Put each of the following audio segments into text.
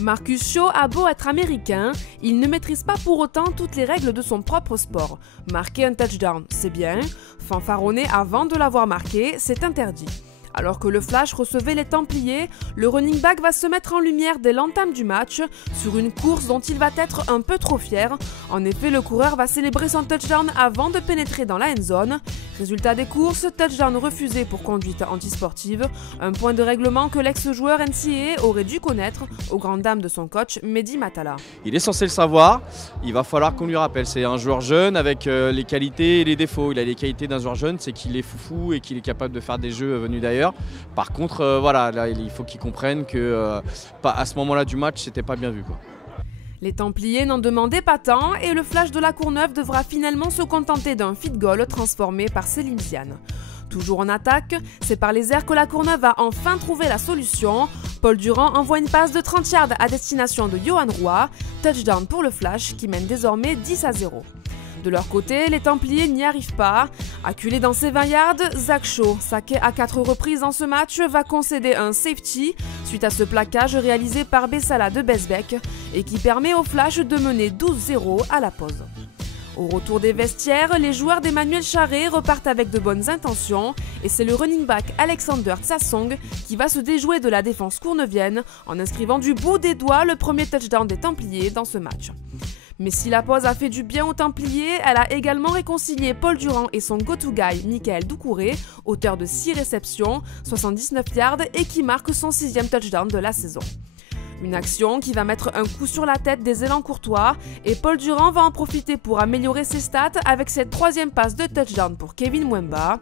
Marcus Shaw a beau être américain, il ne maîtrise pas pour autant toutes les règles de son propre sport. Marquer un touchdown, c'est bien. Fanfaronner avant de l'avoir marqué, c'est interdit. Alors que le Flash recevait les Templiers, le running back va se mettre en lumière dès l'entame du match sur une course dont il va être un peu trop fier. En effet, le coureur va célébrer son touchdown avant de pénétrer dans la end zone. Résultat des courses, touchdown refusé pour conduite antisportive, un point de règlement que l'ex-joueur NCAA aurait dû connaître aux grandes dames de son coach Mehdi Matala. Il est censé le savoir, il va falloir qu'on lui rappelle. C'est un joueur jeune avec les qualités et les défauts. Il a les qualités d'un joueur jeune, c'est qu'il est foufou et qu'il est capable de faire des jeux venus d'ailleurs. Par contre, voilà, là, il faut qu'il comprenne que à ce moment-là du match, c'était pas bien vu, quoi. Les Templiers n'en demandaient pas tant et le Flash de la Courneuve devra finalement se contenter d'un field goal transformé par Selim Ziane. Toujours en attaque, c'est par les airs que la Courneuve va enfin trouver la solution. Paul Durand envoie une passe de 30 yards à destination de Johan Roy, touchdown pour le Flash qui mène désormais 10-0. De leur côté, les Templiers n'y arrivent pas. Acculé dans ses 20 yards, Zach Shaw, saqué à 4 reprises dans ce match, va concéder un safety suite à ce plaquage réalisé par Bessala de Besbeck et qui permet au Flash de mener 12-0 à la pause. Au retour des vestiaires, les joueurs d'Emmanuel Charret repartent avec de bonnes intentions et c'est le running back Alexander Tsassong qui va se déjouer de la défense courneuvienne en inscrivant du bout des doigts le premier touchdown des Templiers dans ce match. Mais si la pause a fait du bien aux Templiers, elle a également réconcilié Paul Durand et son go-to-guy Michael Doucouré, auteur de 6 réceptions, 79 yards et qui marque son 6e touchdown de la saison. Une action qui va mettre un coup sur la tête des élans courtois et Paul Durand va en profiter pour améliorer ses stats avec cette 3e passe de touchdown pour Kevin Mwemba.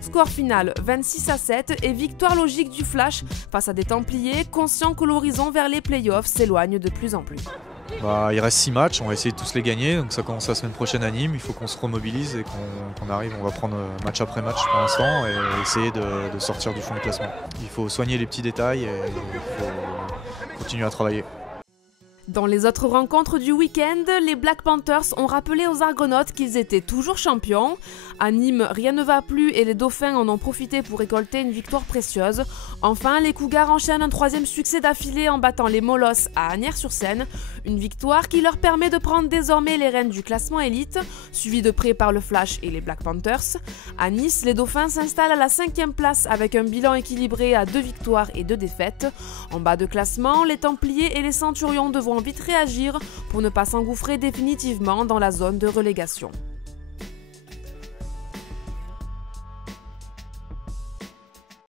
Score final 26-7 et victoire logique du Flash face à des Templiers conscients que l'horizon vers les playoffs s'éloigne de plus en plus. Il reste 6 matchs, on va essayer de tous les gagner, donc ça commence la semaine prochaine à Nîmes, il faut qu'on se remobilise et qu'on arrive, on va prendre match après match pour l'instant et essayer de sortir du fond du classement. Il faut soigner les petits détails et il faut continuer à travailler. Dans les autres rencontres du week-end, les Black Panthers ont rappelé aux Argonautes qu'ils étaient toujours champions. À Nîmes, rien ne va plus et les Dauphins en ont profité pour récolter une victoire précieuse. Enfin, les Cougars enchaînent un 3e succès d'affilée en battant les Molosses à Asnières-sur-Seine. Une victoire qui leur permet de prendre désormais les rênes du classement élite, suivi de près par le Flash et les Black Panthers. À Nice, les Dauphins s'installent à la 5e place avec un bilan équilibré à 2 victoires et 2 défaites. En bas de classement, les Templiers et les Centurions devront vite réagir pour ne pas s'engouffrer définitivement dans la zone de relégation.